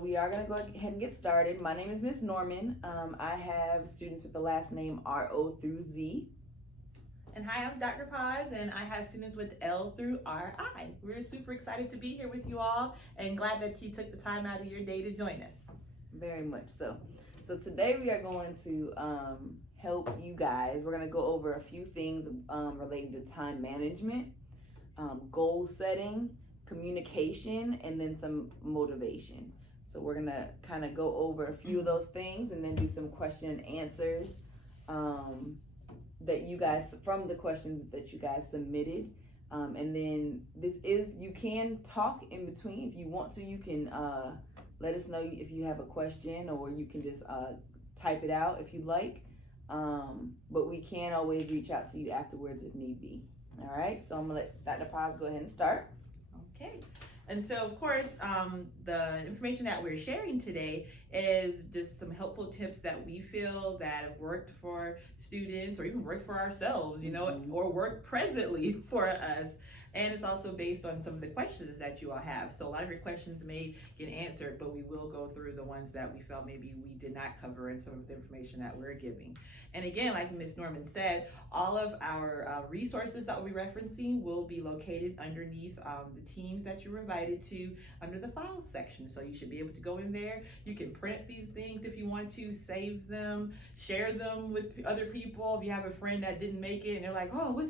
we are going to go ahead and get started. My name is Miss Norman. I have students with the last name R-O through Z. And hi, I'm Dr. Paz, and I have students with L through R-I. We're super excited to be here with you all and glad that you took the time out of your day to join us. Very much so. So today we are going to help you guys. We're going to go over a few things related to time management, goal setting, communication, and then some motivation. So we're going to kind of go over a few of those things and then do some question and answers that you guys, from the questions that you guys submitted. And then you can talk in between. If you want to, you can let us know if you have a question, or you can just type it out if you'd like. But we can always reach out to you afterwards if need be. All right, so I'm gonna let Dr. Paz go ahead and start. Okay. And so, of course, the information that we're sharing today is just some helpful tips that we feel that have worked for students or even worked for ourselves, or work presently for us. And it's also based on some of the questions that you all have. So a lot of your questions may get answered, but we will go through the ones that we felt maybe we did not cover in some of the information that we're giving. And again, like Ms. Norman said, all of our resources that we'll be referencing will be located underneath the teams that you're invited to under the files section. So you should be able to go in there. You can print these things if you want to, save them, share them with other people. If you have a friend that didn't make it and they're like, oh,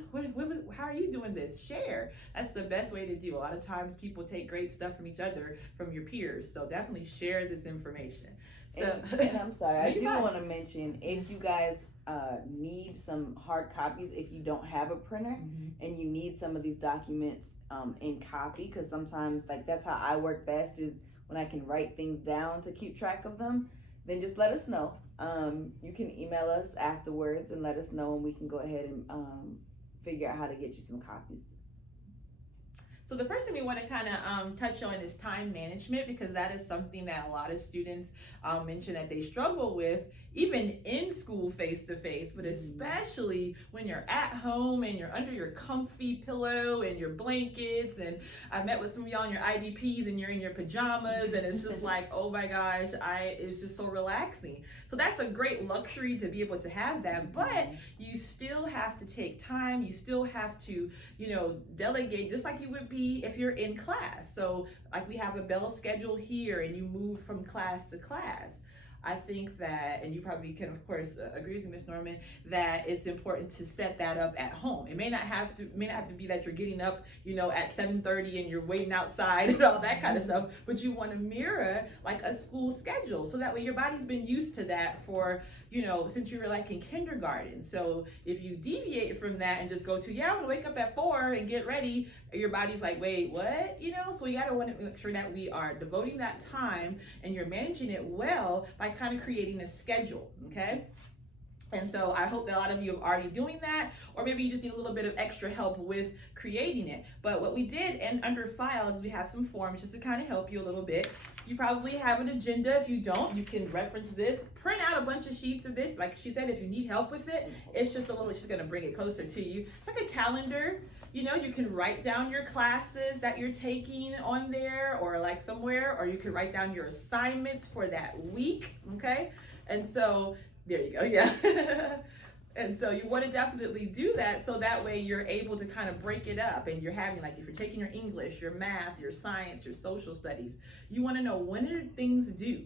how are you doing this? Share. That's the best way to do. A lot of times people take great stuff from each other, from your peers. So definitely share this information. So, and I'm sorry, I do want to mention, if you guys need some hard copies, if you don't have a printer and you need some of these documents in copy, because sometimes that's how I work best, is when I can write things down to keep track of them, then just let us know. You can email us afterwards and let us know, and we can go ahead and figure out how to get you some copies. So the first thing we want to kind of touch on is time management, because that is something that a lot of students mention that they struggle with, even in school face-to-face, but especially when you're at home and you're under your comfy pillow and your blankets. And I met with some of y'all in your IGPs and you're in your pajamas, and it's just like, oh my gosh, it's just so relaxing. So that's a great luxury to be able to have that, but you still have to take time. You still have to, delegate, just like you would be if you're in class. So like we have a bell schedule here and you move from class to class. I think that, and you probably can of course agree with me, Ms. Norman, that it's important to set that up at home. It may not have to be that you're getting up, at 7:30 and you're waiting outside and all that kind of stuff, but you want to mirror like a school schedule, so that way your body's been used to that for, since you were like in kindergarten. So if you deviate from that and just go to, I'm gonna wake up at 4 and get ready, your body's like, wait, what? So we gotta want to make sure that we are devoting that time and you're managing it well by kind of creating a schedule, okay? And so I hope that a lot of you are already doing that, or maybe you just need a little bit of extra help with creating it. But what we did, and under files, we have some forms just to kind of help you a little bit. You probably have an agenda. If you don't, you can reference this, print out a bunch of sheets of this. Like she said, if you need help with it, it's just gonna bring it closer to you. It's like a calendar. You can write down your classes that you're taking on there, or like somewhere, or you can write down your assignments for that week, okay? And so, there you go, yeah. And so you want to definitely do that, so that way you're able to kind of break it up, and you're having, like, if you're taking your English, your math, your science, your social studies, you want to know when are things due,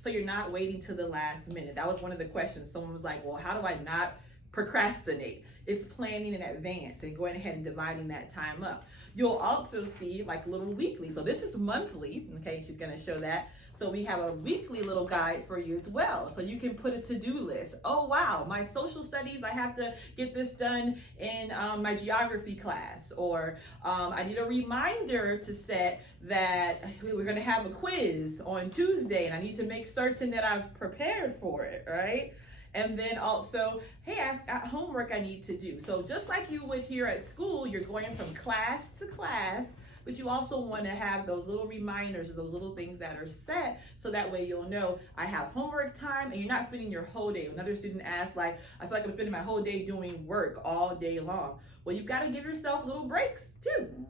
so you're not waiting to the last minute. That was one of the questions. Someone was like, well, how do I not procrastinate? It's planning in advance and going ahead and dividing that time up. You'll also see like little weekly. So this is monthly, okay? She's gonna show that. So we have a weekly little guide for you as well. So you can put a to-do list. Oh wow, my social studies, I have to get this done in my geography class. Or I need a reminder to set that we're gonna have a quiz on Tuesday and I need to make certain that I've prepared for it, right? And then also, hey, I've got homework I need to do. So just like you would here at school, you're going from class to class, but you also want to have those little reminders or those little things that are set, so that way you'll know I have homework time, and you're not spending your whole day. Another student asked, like, I feel like I'm spending my whole day doing work all day long. Well, you've got to give yourself little breaks too.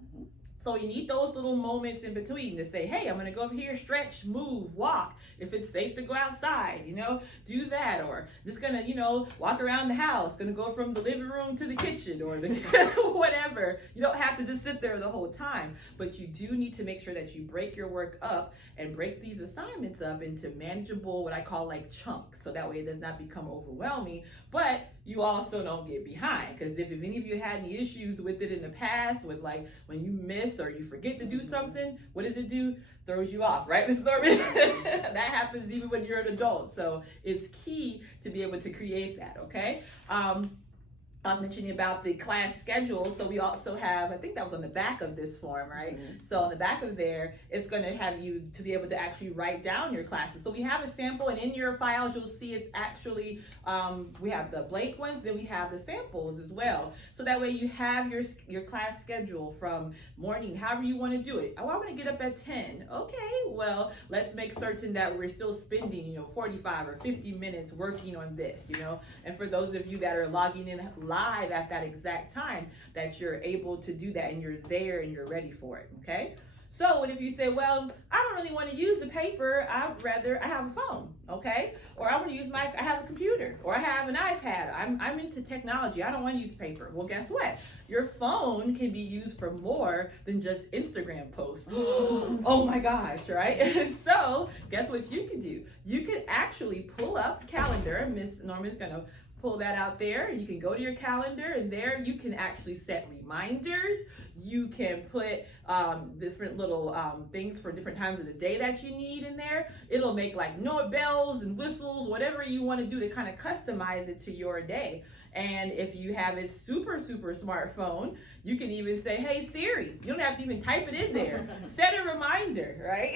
So you need those little moments in between to say, hey, I'm going to go over here, stretch, move, walk. If it's safe to go outside, do that. Or just going to, walk around the house, going to go from the living room to the kitchen or whatever. You don't have to just sit there the whole time, but you do need to make sure that you break your work up and break these assignments up into manageable, what I call like chunks. So that way it does not become overwhelming, but you also don't get behind. Because if any of you had any issues with it in the past, with like when you miss or you forget to do something, what does it do? Throws you off, right, Ms. Norman? That happens even when you're an adult. So it's key to be able to create that, okay? I was mentioning about the class schedule. So we also have, I think that was on the back of this form, right? Mm-hmm. So on the back of there, it's going to have you to be able to actually write down your classes. So we have a sample, and in your files, you'll see it's actually, we have the blank ones, then we have the samples as well. So that way you have your class schedule from morning, however you want to do it. Oh, I want to get up at 10. Okay, well, let's make certain that we're still spending, 45 or 50 minutes working on this, And for those of you that are logging in live at that exact time, that you're able to do that and you're there and you're ready for it, okay? So what if you say, well, I don't really want to use the paper, I have a phone, okay? Or I want to use I have a computer, or I have an iPad, I'm into technology, I don't want to use paper. Well, guess what? Your phone can be used for more than just Instagram posts. Oh my gosh, right? So guess what you can do? You can actually pull up the calendar. Miss Norman's gonna pull that out there. You can go to your calendar, and there you can actually set reminders. You can put different little things for different times of the day that you need in there. It'll make like note bells and whistles, whatever you want to do to kind of customize it to your day. And if you have a super smartphone, you can even say, hey Siri, you don't have to even type it in there. Set a reminder, right?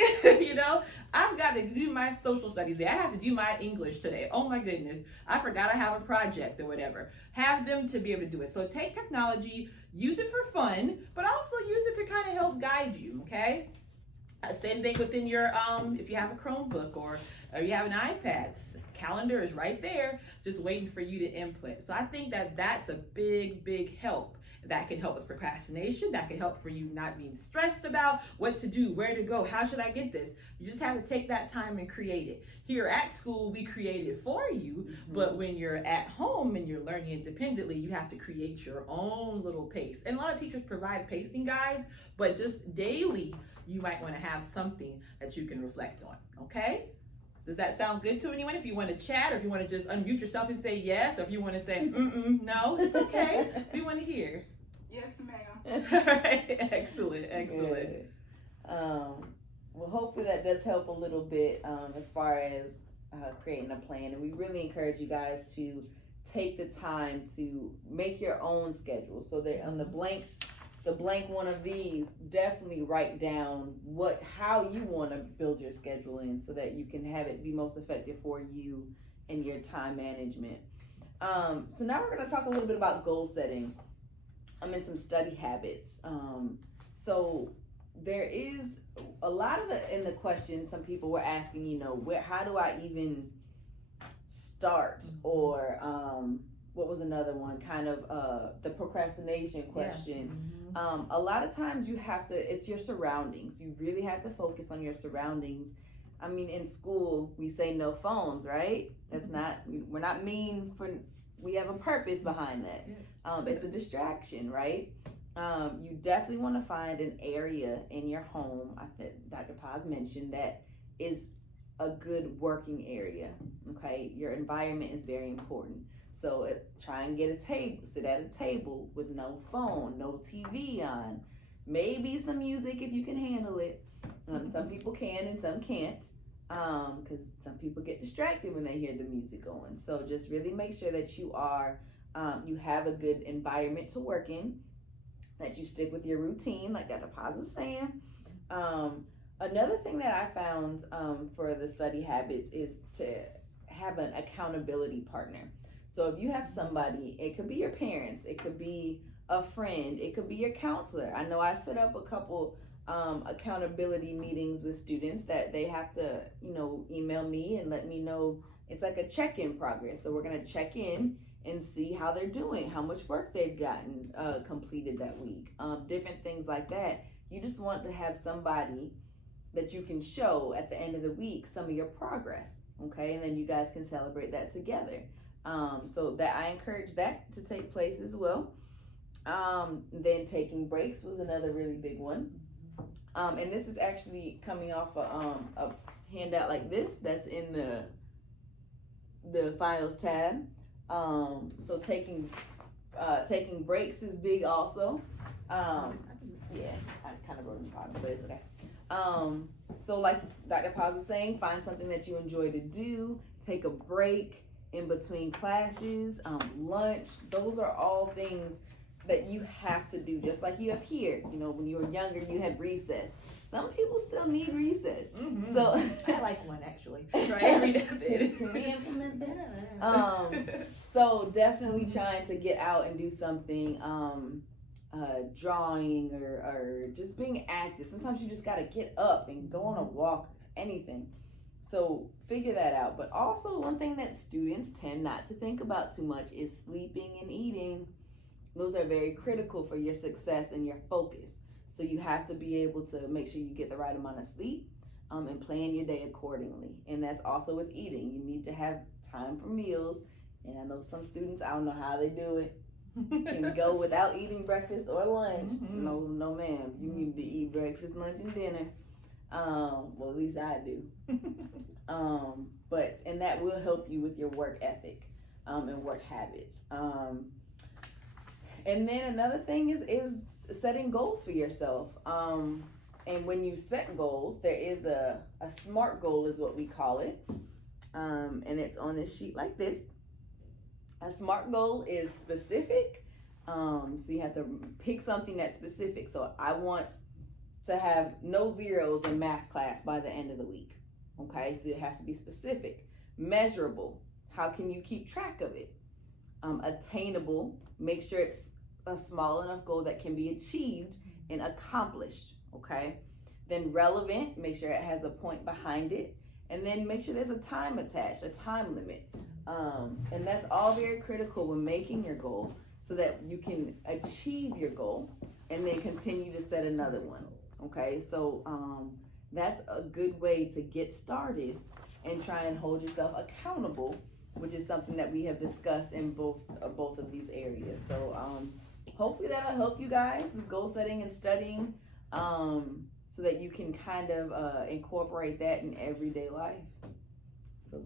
I've got to do my social studies day. I have to do my English today. Oh my goodness, I forgot I have a project or whatever. Have them to be able to do it. So take technology, use it for fun, but also use it to kind of help guide you, okay? Same thing within your, if you have a Chromebook or you have an iPad, calendar is right there, just waiting for you to input. So I think that that's a big help. That can help with procrastination. That can help for you not being stressed about what to do, where to go, how should I get this? You just have to take that time and create it. Here at school, we create it for you, but when you're at home and you're learning independently, you have to create your own little pace. And a lot of teachers provide pacing guides, but just daily, you might want to have something that you can reflect on, okay? Does that sound good to anyone? If you want to chat, or if you want to just unmute yourself and say yes, or if you want to say, no, it's okay. We want to hear. Yes, ma'am. All right, excellent. Well, hopefully that does help a little bit as far as creating a plan. And we really encourage you guys to take the time to make your own schedule. So that on the blank one of these, definitely write down how you want to build your schedule in, so that you can have it be most effective for you and your time management. So now we're going to talk a little bit about goal setting. And some study habits. So there is a lot of in the question, some people were asking, how do I even start? Or what was another one? Kind of the procrastination question. Yeah. A lot of times it's your surroundings. You really have to focus on your surroundings. I mean, in school, we say no phones, right? We're not mean we have a purpose behind that. It's a distraction, right? You definitely want to find an area in your home, I think Dr. Paz mentioned, that is a good working area, okay? Your environment is very important. So try and sit at a table with no phone, no TV on, maybe some music if you can handle it. Some people can and some can't, because some people get distracted when they hear the music going. So just really make sure that you have a good environment to work in, that you stick with your routine, like Dr. Paz was saying. Another thing that I found for the study habits is to have an accountability partner. So if you have somebody, it could be your parents, it could be a friend, it could be your counselor. I know I set up a couple accountability meetings with students that they have to, email me and let me know. It's like a check-in progress. So we're going to check in and see how they're doing, how much work they've gotten completed that week, different things like that. You just want to have somebody that you can show at the end of the week some of your progress, okay? And then you guys can celebrate that together. So that I encourage that to take place as well. Then taking breaks was another really big one. And this is actually coming off a handout like this that's in the files tab. So taking breaks is big also. Yeah, I kind of wrote in the bottom, but it's okay. So like Dr. Paz was saying, find something that you enjoy to do, take a break in between classes, lunch. Those are all things that you have to do, just like you have here. You know, when you were younger, you had recess. Some people still need recess. Mm-hmm. So I like one actually. Right? Can we implement that? So definitely trying to get out and do something, drawing or just being active. Sometimes you just got to get up and go on a walk, anything. So figure that out. But also one thing that students tend not to think about too much is sleeping and eating. Those are very critical for your success and your focus. So you have to be able to make sure you get the right amount of sleep, and plan your day accordingly. And that's also with eating. You need to have time for meals. And I know some students, I don't know how they do it, can go without eating breakfast or lunch. Mm-hmm. No ma'am. You need to eat breakfast, lunch, and dinner. Well, at least I do. And that will help you with your work ethic, and work habits. And then another thing is setting goals for yourself. And when you set goals, there is a SMART goal is what we call it. And it's on this sheet like this. A SMART goal is specific. So you have to pick something that's specific. So I want to have no zeros in math class by the end of the week. Okay, so it has to be specific. Measurable. How can you keep track of it? Attainable. Make sure it's a small enough goal that can be achieved and accomplished. Okay. Then relevant. Make sure it has a point behind it. And then make sure there's a time attached, a time limit. And that's all very critical when making your goal so that you can achieve your goal and then continue to set another one. Okay, so that's a good way to get started and try and hold yourself accountable, which is something that we have discussed in both of these areas. So hopefully that'll help you guys with goal setting and studying, so that you can kind of incorporate that in everyday life. So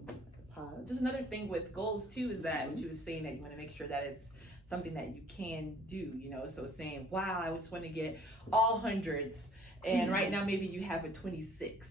pause. Just another thing with goals too is that what you was saying, that you want to make sure that it's something that you can do, you know. So saying, wow, I just want to get all hundreds, and right now maybe you have a 26.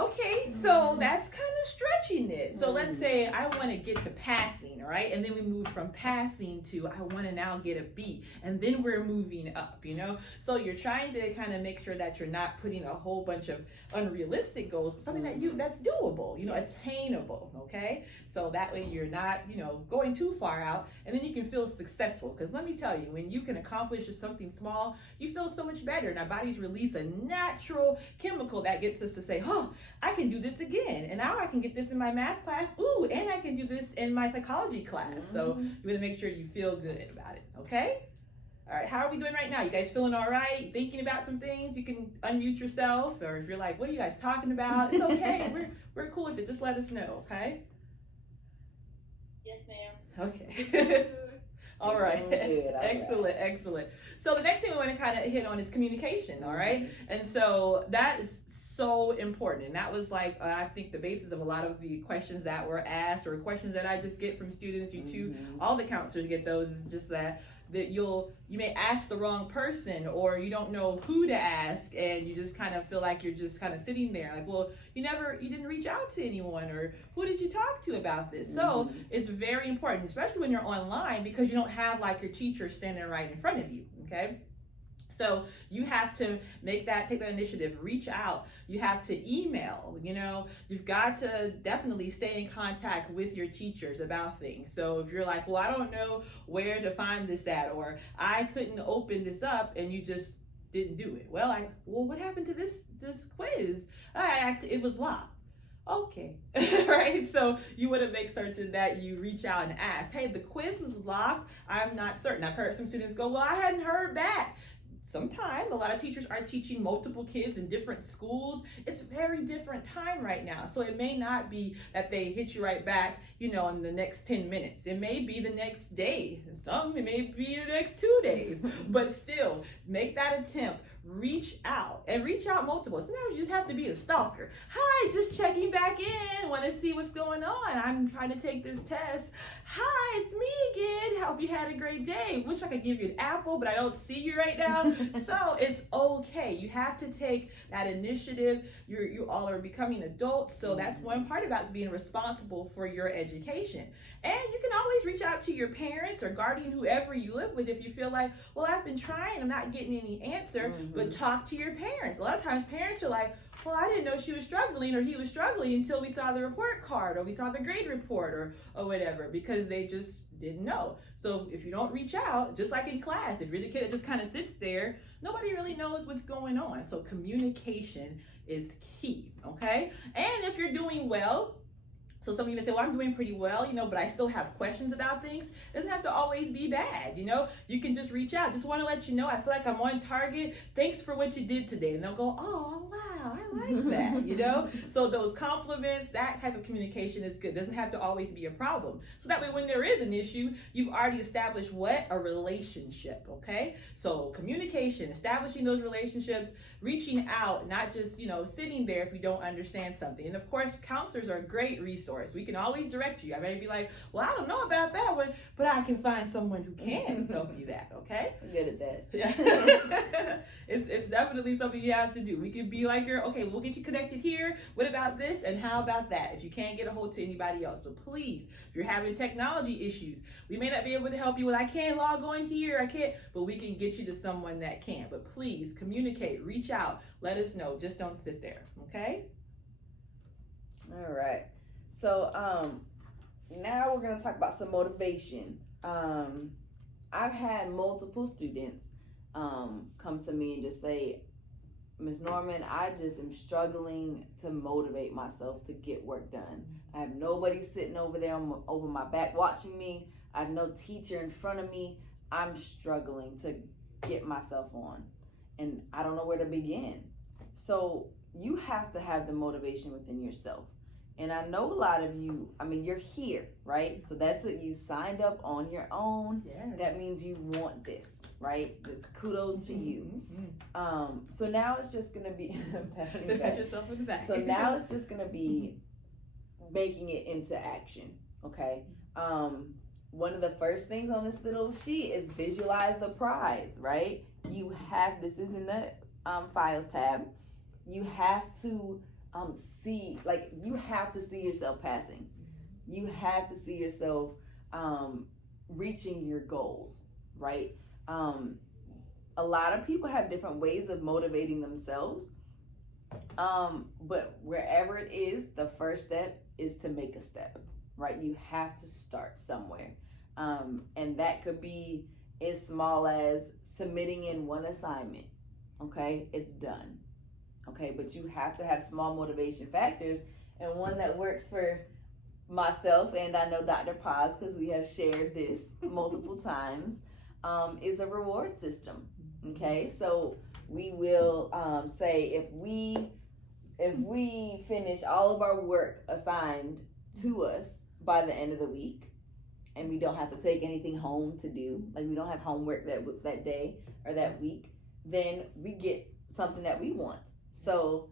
Okay, so that's kind of stretching it. So let's say I want to get to passing, right? And then we move from passing to I want to now get a B, and then we're moving up, you know? So you're trying to kind of make sure that you're not putting a whole bunch of unrealistic goals, but something that's doable, you know, attainable, okay? So that way you're not, you know, going too far out, and then you can feel successful. Because let me tell you, when you can accomplish something small, you feel so much better, and our bodies release a natural chemical that gets us to say, oh, I can do this again, and now I can get this in my math class. Ooh, and I can do this in my psychology class. Mm-hmm. So you want to make sure you feel good about it, okay? All right, how are we doing right now? You guys feeling all right? Thinking about some things? You can unmute yourself, or if you're like, what are you guys talking about? It's okay. we're cool with it. Just let us know, okay? Yes, ma'am. Okay. All right. Excellent. So the next thing we want to kind of hit on is communication, all right? And so that is so important. And that was like, I think the basis of a lot of the questions that were asked, or questions that I just get from students, you too, all the counselors get those, is just that you may ask the wrong person, or you don't know who to ask, and you just kind of feel like you're just kind of sitting there like, well, you didn't reach out to anyone, or who did you talk to about this? So it's very important, especially when you're online, because you don't have like your teacher standing right in front of you, okay? So you have to take that initiative, reach out. You have to email, you know, you've got to definitely stay in contact with your teachers about things. So if you're like, well, I don't know where to find this at, or I couldn't open this up, and you just didn't do it. Well, what happened to this quiz? It was locked. Okay, right? So you want to make certain that you reach out and ask, hey, the quiz was locked. I'm not certain. I've heard some students go, well, I hadn't heard back. some time. A lot of teachers are teaching multiple kids in different schools. It's very different time right now. So it may not be that they hit you right back, in the next 10 minutes. It may be the next day. It may be the next 2 days. But still, make that attempt. Reach out multiple. Sometimes you just have to be a stalker. Hi, just checking back in. Want to see what's going on. I'm trying to take this test. Hi, it's me again. Hope you had a great day. Wish I could give you an apple, but I don't see you right now. So it's okay. You have to take that initiative. You all are becoming adults. So that's one part about it, being responsible for your education. And you can always reach out to your parents or guardian, whoever you live with, if you feel like, well, I've been trying, I'm not getting any answer. But talk to your parents. A lot of times parents are like, well, I didn't know she was struggling or he was struggling until we saw the report card or we saw the grade report or whatever, because they just didn't know. So if you don't reach out, just like in class, if you're the kid that just kind of sits there, nobody really knows what's going on. So communication is key, okay? And if you're doing well, so some of you may say, well, I'm doing pretty well, but I still have questions about things. It doesn't have to always be bad, You can just reach out. Just want to let you know, I feel like I'm on target. Thanks for what you did today. And they'll go, oh, wow, I like that, So those compliments, that type of communication is good. It doesn't have to always be a problem. So that way when there is an issue, you've already established what? A relationship, okay? So communication, establishing those relationships, reaching out, not just, sitting there if you don't understand something. And of course, counselors are a great resource. We can always direct you. I may be like, well, I don't know about that one, but I can find someone who can help you that, okay? I'm good at that. Yeah. It's definitely something you have to do. We could be like, okay, we'll get you connected here. What about this? And how about that? If you can't get a hold to anybody else. But please, if you're having technology issues, we may not be able to help you with, I can't log on here, I can't, but we can get you to someone that can. But please communicate, reach out, let us know. Just don't sit there, okay? All right. So now we're going to talk about some motivation. I've had multiple students come to me and just say, Ms. Norman, I just am struggling to motivate myself to get work done. I have nobody sitting over there over my back watching me. I have no teacher in front of me. I'm struggling to get myself on, and I don't know where to begin. So you have to have the motivation within yourself. And I know a lot of you, you're here, right? So that's it. You signed up on your own. Yes. That means you want this, right? That's kudos to you. So now it's just going to be, pat yourself in the back. So now it's just going to be making it into action, okay? One of the first things on this little sheet is visualize the prize, right? This is in the files tab. You have to you have to see yourself passing. You have to see yourself reaching your goals, right? A lot of people have different ways of motivating themselves, but wherever it is, the first step is to make a step, right? You have to start somewhere, and that could be as small as submitting in one assignment. Okay, it's done. Okay, but you have to have small motivation factors, and one that works for myself, and I know Dr. Paz, because we have shared this multiple times, is a reward system. Okay, so we will say if we finish all of our work assigned to us by the end of the week, and we don't have to take anything home to do, like we don't have homework that day or that week, then we get something that we want. So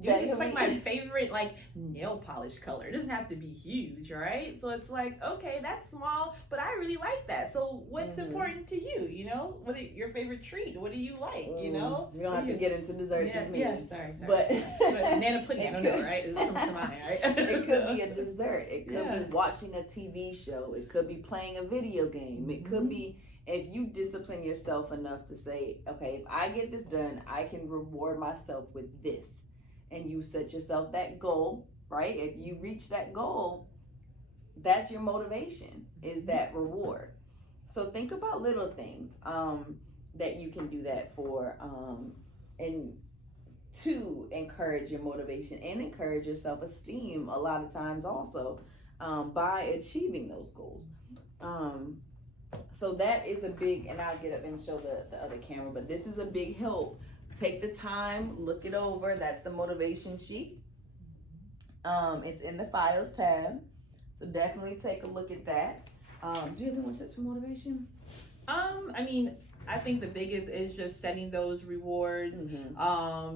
it's just like my favorite nail polish color. It doesn't have to be huge, right? So it's like, okay, that's small, but I really like that. So what's important to you? What is your favorite treat? What do you like? We don't have to get into desserts with me. Yeah, sorry. But banana pudding, I don't know, right? It comes to mind, right? It could be a dessert. It could be watching a TV show. It could be playing a video game. It could be if you discipline yourself enough to say, okay, if I get this done, I can reward myself with this. And you set yourself that goal, right? If you reach that goal, that's your motivation, is that reward. So think about little things that you can do that for, and to encourage your motivation and encourage your self-esteem a lot of times also by achieving those goals. So that is a big, and I'll get up and show the other camera, but this is a big help. Take the time, look it over. That's the motivation sheet. It's in the files tab. So definitely take a look at that. Do you have any more tips for motivation? I mean, I think the biggest is just setting those rewards.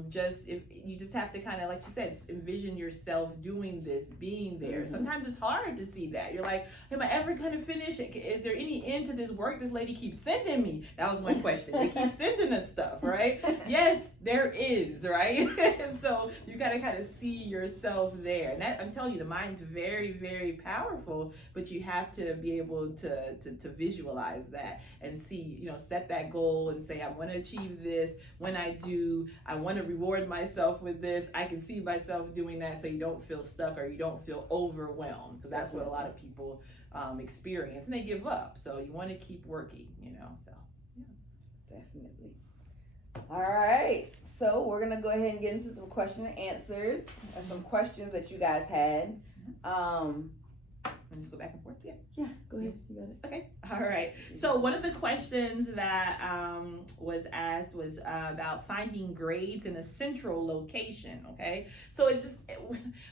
Just if you just have to kind of, like you said, envision yourself doing this, being there. Sometimes it's hard to see that. You're like, am I ever gonna finish it? Is there any end to this work this lady keeps sending me? That was one question. They keep sending us stuff, right? Yes, there is, right? And so you gotta kind of see yourself there. And that, I'm telling you, the mind's very, very powerful, but you have to be able to visualize that and see, you know, set that goal and say, I want to achieve this. When I do, I want to reward myself with this. I can see myself doing that, so you don't feel stuck or you don't feel overwhelmed, because that's what a lot of people experience, and they give up. So you want to keep working, you know. So yeah, definitely. All right, so we're gonna go ahead and get into some question and answers and some questions that you guys had. And just go back and forth. Yeah, go ahead. You got it. Okay. All right. So one of the questions that was asked was about finding grades in a central location. Okay. So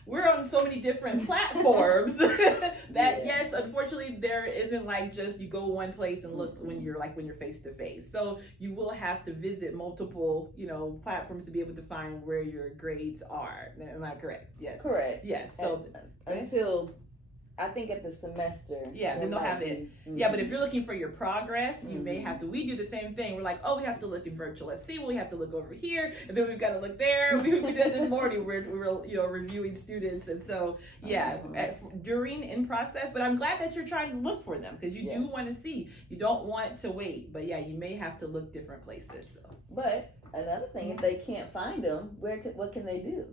we're on so many different platforms that yes, unfortunately, there isn't like just you go one place and look when you're face to face. So you will have to visit multiple, you know, platforms to be able to find where your grades are. Am I correct? Yes. Correct. Yes. So until I think at the semester. Yeah, then they'll have it. Yeah, but if you're looking for your progress, you may have to. We do the same thing. We're like, oh, we have to look in virtual. Let's see. Well, we have to look over here, and then we've got to look there. We did this morning. We were you know, reviewing students, and so yeah, during in process. But I'm glad that you're trying to look for them, because you do want to see. You don't want to wait, but yeah, you may have to look different places. So. But another thing, if they can't find them, what can they do?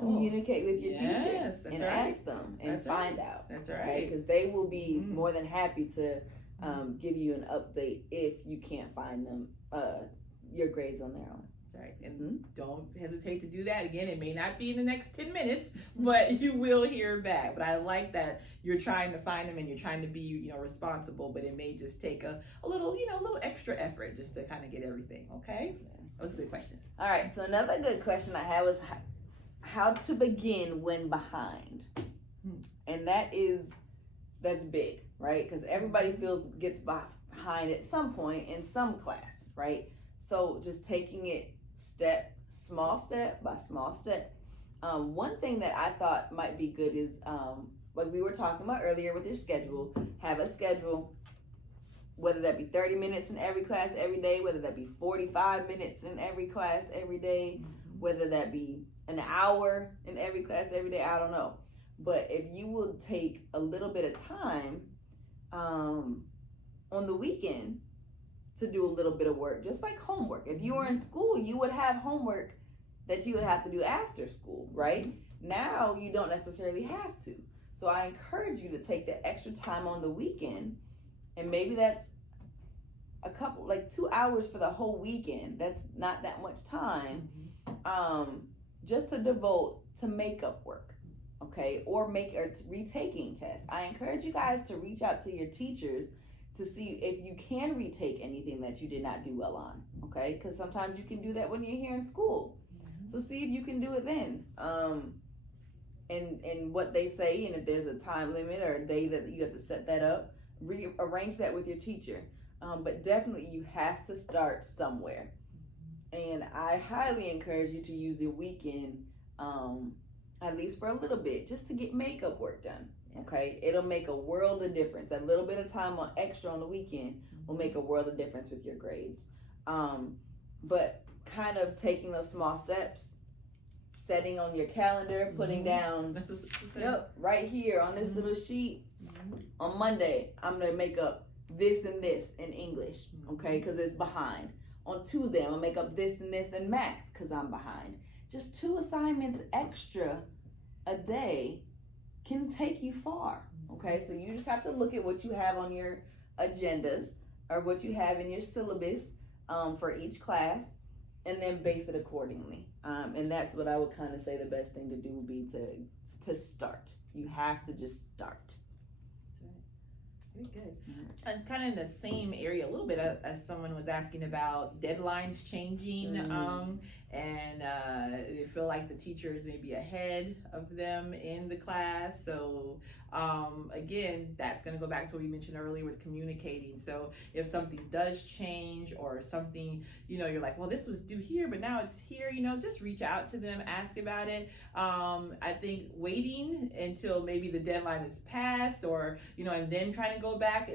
Communicate with your teacher and ask them and find out. That's right. Because they will be more than happy to give you an update if you can't find them, your grades on their own. That's right. And don't hesitate to do that. Again, it may not be in the next 10 minutes, but you will hear back. But I like that you're trying to find them and you're trying to be, you know, responsible, but it may just take a little, you know, a little extra effort just to kind of get everything. Okay? That was a good question. All right. So another good question I had was, how to begin when behind. And that's big, right? Because everybody gets behind at some point in some class, right? So just taking it small step by small step. One thing that I thought might be good is, like we were talking about earlier with your schedule, have a schedule, whether that be 30 minutes in every class every day, whether that be 45 minutes in every class every day, whether that be an hour in every class every day, I don't know. But if you will take a little bit of time on the weekend to do a little bit of work, just like homework. If you were in school, you would have homework that you would have to do after school, right? Now you don't necessarily have to. So I encourage you to take that extra time on the weekend, and maybe that's a couple, like 2 hours for the whole weekend. That's not that much time. Just to devote to makeup work, okay, or retaking tests. I encourage you guys to reach out to your teachers to see if you can retake anything that you did not do well on, okay, because sometimes you can do that when you're here in school. So see if you can do it then, and what they say, and if there's a time limit or a day that you have to set that up, rearrange that with your teacher. But definitely you have to start somewhere. And I highly encourage you to use your weekend, at least for a little bit, just to get makeup work done. Okay, it'll make a world of difference. That little bit of time extra on the weekend will make a world of difference with your grades. But kind of taking those small steps, setting on your calendar, putting down, right here on this little sheet. On Monday, I'm gonna make up this and this in English, okay, because it's behind. On Tuesday, I'm gonna make up this and this in math because I'm behind. Just 2 assignments extra a day can take you far, okay? So you just have to look at what you have on your agendas or what you have in your syllabus for each class, and then base it accordingly. And that's what I would kind of say the best thing to do would be to start. You have to just start. Very good. And kind of in the same area a little bit as someone was asking about deadlines changing, and they feel like the teachers may be ahead of them in the class. So again, that's going to go back to what we mentioned earlier with communicating. So if something does change or something, you're like, well, this was due here, but now it's here, just reach out to them, ask about it. I think waiting until maybe the deadline is passed or, and then trying to go back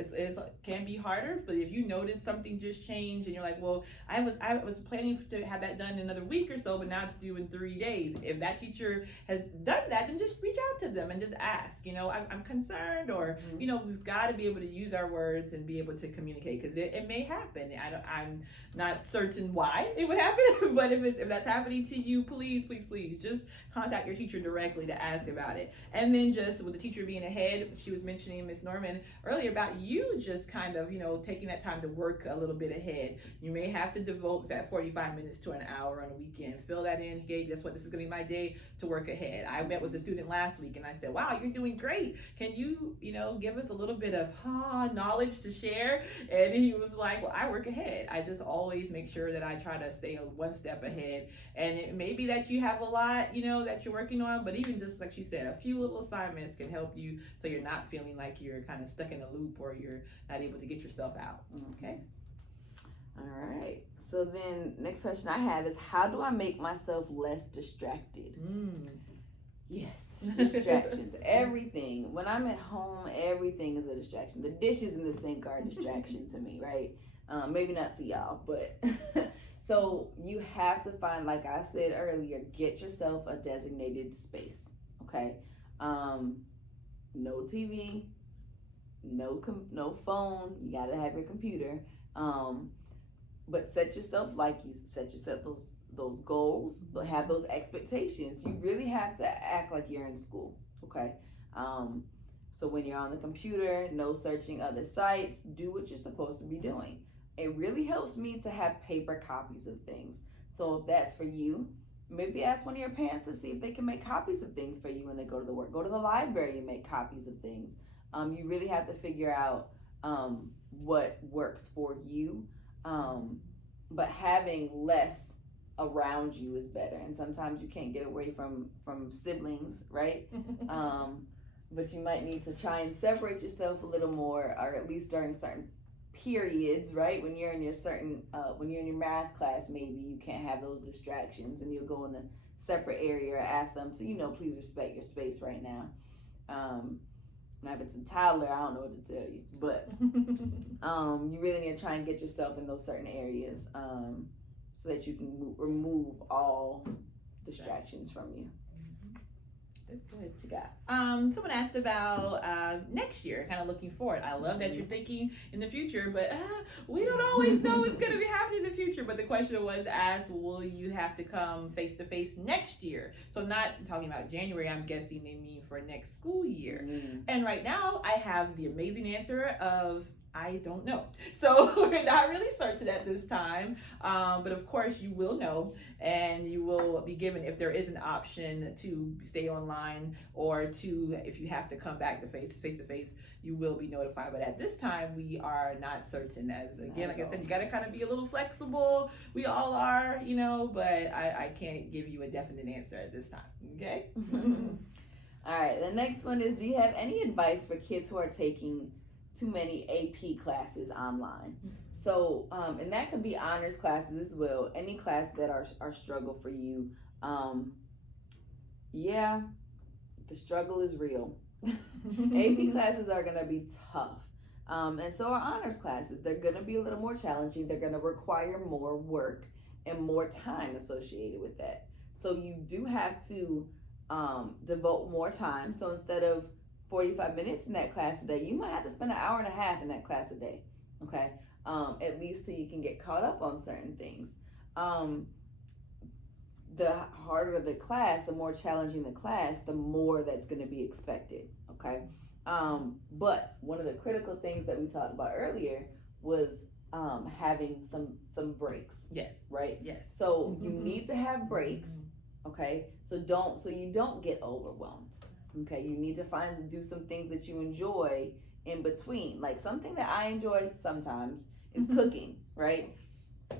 can be harder. But if you notice something just changed and you're like, well, I was planning to have that done in another week or so, but now it's due in 3 days. If that teacher has done that, then just reach out to them and just ask, I'm concerned, or, we've got to be able to use our words and be able to communicate, because it may happen. I'm not certain why it would happen, but if that's happening to you, please just contact your teacher directly to ask about it. And then just with the teacher being ahead, she was mentioning, Ms. Norman, earlier about you just kind of, taking that time to work a little bit ahead. You may have to devote that 45 minutes to an hour on a weekend. Fill that in. Hey, guess what? This is going to be my day to work ahead. I met with a student last week and I said, wow, you're doing great. Can you, give us a little bit of knowledge to share? And he was like, well, I work ahead. I just always make sure that I try to stay one step ahead. And it may be that you have a lot, that you're working on, but even just like she said, a few little assignments can help you so you're not feeling like you're kind of stuck in a loop or you're not able to get yourself out. Okay. All right. So then next question I have is, how do I make myself less distracted? Yes, distractions. Everything. When I'm at home, everything is a distraction. The dishes in the sink are a distraction to me, right? Maybe not to y'all, but so you have to find, like I said earlier, get yourself a designated space, okay? No TV, no phone. You gotta have your computer. But set yourself those goals, but have those expectations. You really have to act like you're in school, okay? So when you're on the computer, no searching other sites, do what you're supposed to be doing. It really helps me to have paper copies of things. So if that's for you, maybe ask one of your parents to see if they can make copies of things for you when they go to the work. Go to the library and make copies of things. You really have to figure out what works for you. But having less around you is better. And sometimes you can't get away from siblings, right? But you might need to try and separate yourself a little more, or at least during certain periods, right? When you're in your math class, maybe you can't have those distractions, and you'll go in a separate area or ask them to, please respect your space right now. Now, if it's a toddler, I don't know what to tell you, but you really need to try and get yourself in those certain areas so that you can remove all distractions from you. Good. What you got? Someone asked about next year, kind of looking forward. I love that you're thinking in the future, but we don't always know what's going to be happening in the future. But the question was asked, will you have to come face to face next year? So not talking about January, I'm guessing they mean for next school year. And right now I have the amazing answer of, I don't know. So we're not really certain at this time. But of course you will know, and you will be given, if there is an option to stay online or to, if you have to come back to face to face, you will be notified. But at this time, we are not certain. As again, like I said, you got to kind of be a little flexible. We all are, but I can't give you a definite answer at this time. Okay. All right. The next one is, do you have any advice for kids who are taking too many AP classes online? So, and that could be honors classes as well. Any class that are struggle for you. Yeah, the struggle is real. AP classes are going to be tough. And so are honors classes. They're going to be a little more challenging. They're going to require more work and more time associated with that. So you do have to devote more time. So instead of 45 minutes in that class a day, you might have to spend an hour and a half in that class a day, okay? At least till you can get caught up on certain things. The harder the class, the more challenging the class, the more that's going to be expected, okay? But one of the critical things that we talked about earlier was having some breaks. Yes. Right? Yes. So you need to have breaks, okay? So you don't get overwhelmed. Okay, you need to do some things that you enjoy in between. Like something that I enjoy sometimes is cooking, right?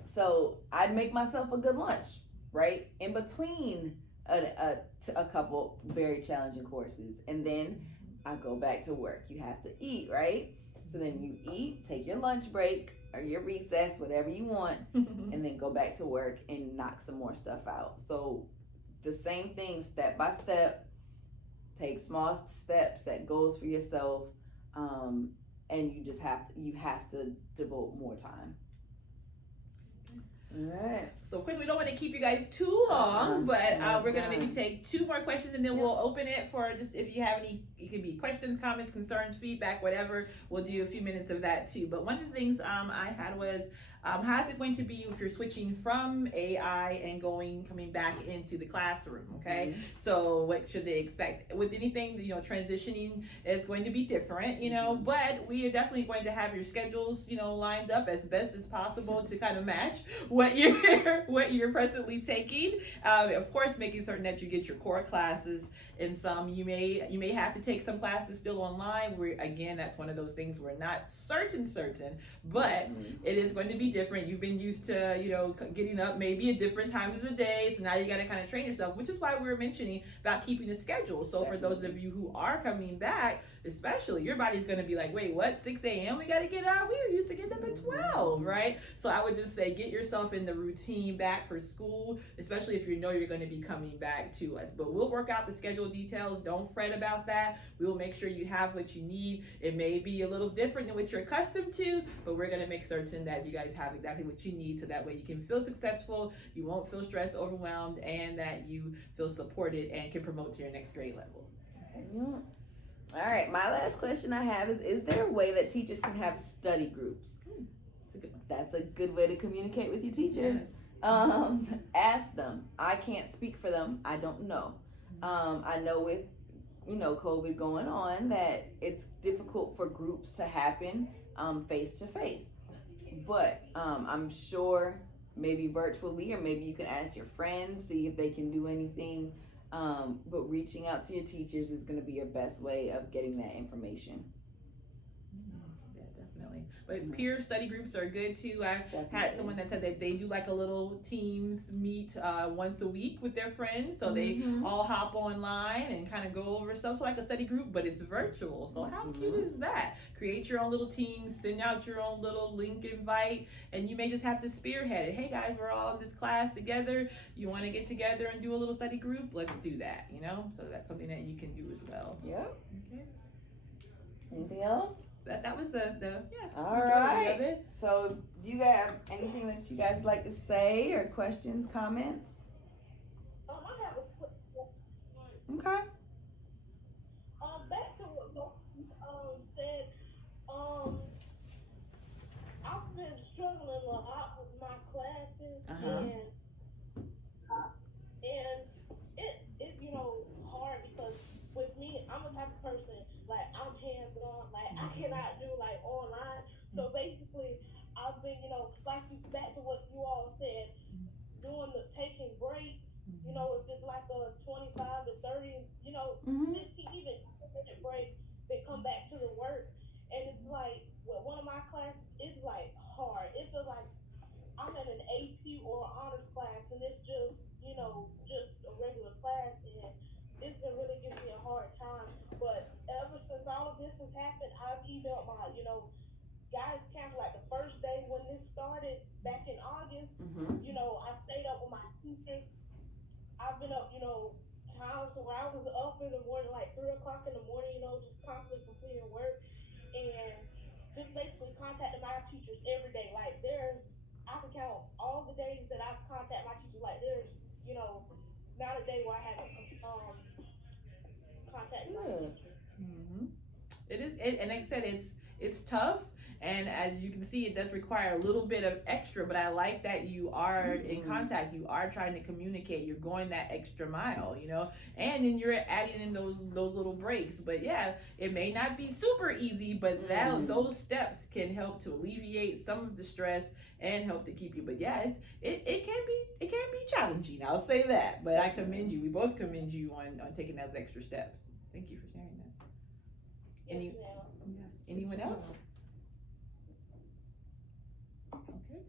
So I'd make myself a good lunch, right? In between a couple very challenging courses. And then I go back to work. You have to eat, right? So then you eat, take your lunch break or your recess, whatever you want, and then go back to work and knock some more stuff out. So the same thing, step by step, take small steps, set goals for yourself, and you have to devote more time. All right. So of course we don't want to keep you guys too long, but we're gonna maybe take 2 more questions and then we'll open it for just if you have any. It can be questions, comments, concerns, feedback, whatever. We'll do a few minutes of that too. But one of the things I had was how's it going to be if you're switching from AI and coming back into the classroom? Okay, so what should they expect with anything? Transitioning is going to be different, but we are definitely going to have your schedules, lined up as best as possible to kind of match what you're presently taking. Of course, making certain that you get your core classes. In some, you may have to take some classes still online. Again, that's one of those things we're not certain, but it is going to be different. You've been used to getting up maybe at different times of the day, so now you got to kind of train yourself, which is why we were mentioning about keeping a schedule. So for those of you who are coming back, especially, your body's going to be like, wait, what, 6 a.m. we got to get up? We were used to getting up at 12, right? So I would just say get yourself in the routine back for school, especially if you know you're going to be coming back to us. But we'll work out the schedule details. Don't fret about that. We will make sure you have what you need. It may be a little different than what you're accustomed to, but we're going to make certain that you guys have exactly what you need, so that way you can feel successful, you won't feel stressed, overwhelmed, and that you feel supported and can promote to your next grade level. Okay. Yeah. All right, my last question I have is there a way that teachers can have study groups? That's a good way to communicate with your teachers. Yes. Ask them. I can't speak for them. I don't know. I know with COVID going on that it's difficult for groups to happen face to face. But I'm sure maybe virtually, or maybe you can ask your friends, see if they can do anything. But reaching out to your teachers is going to be your best way of getting that information. Yeah, definitely. But peer study groups are good too. I had someone that said that they do like a little teams meet once a week with their friends. So they all hop online and kind of go over stuff. So like a study group, but it's virtual. So how cute is that? Create your own little team, send out your own little link invite, and you may just have to spearhead it. Hey guys, we're all in this class together. You want to get together and do a little study group? Let's do that, So that's something that you can do as well. Yep. Okay. Anything else? That was the all right. Of it. So do you guys have anything that you guys like to say, or questions, comments? I have a quick question. Okay. Back to what Mo said, I've been struggling a lot with my classes, and it's hard because with me, I'm the type of person, like, I'm hands-on, like, I cannot do, like, online. So basically, I've been, like, back to what you all said, taking breaks, if it's like a 25 to 30, 15, even 10-minute break, then come back to the work. And it's like, one of my classes is, like, hard. It feels like I'm in an AP or honors class, and it's just, just a regular class, and it's been really giving me a hard time. But ever since all of this has happened, I've emailed my, guidance counselor, like the first day when this started back in August. I stayed up with my teachers. I've been up, times where I was up in the morning, like 3 o'clock in the morning, just constantly completing work, and just basically contacting my teachers every day. Like I can count all the days that I've contacted my teachers. Like there's, not a day where I haven't contacted my teachers. It is, and like I said, it's tough, and as you can see, it does require a little bit of extra, but I like that you are in contact, you are trying to communicate, you're going that extra mile, and then you're adding in those little breaks. But yeah, it may not be super easy, but those steps can help to alleviate some of the stress and help to keep you. But yeah, it can be challenging, I'll say that, but I commend you, we both commend you on taking those extra steps. Thank you for sharing that. Anyone else? Okay.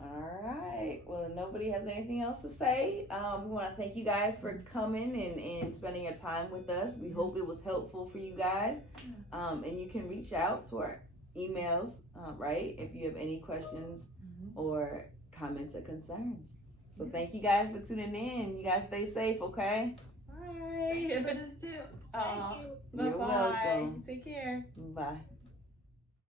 All right. Well, if nobody has anything else to say, we want to thank you guys for coming and spending your time with us. We hope it was helpful for you guys. And you can reach out to our emails, right, if you have any questions or comments or concerns. So thank you guys for tuning in. You guys stay safe, okay? Bye. Thank you. You're You're welcome. Take care. Bye.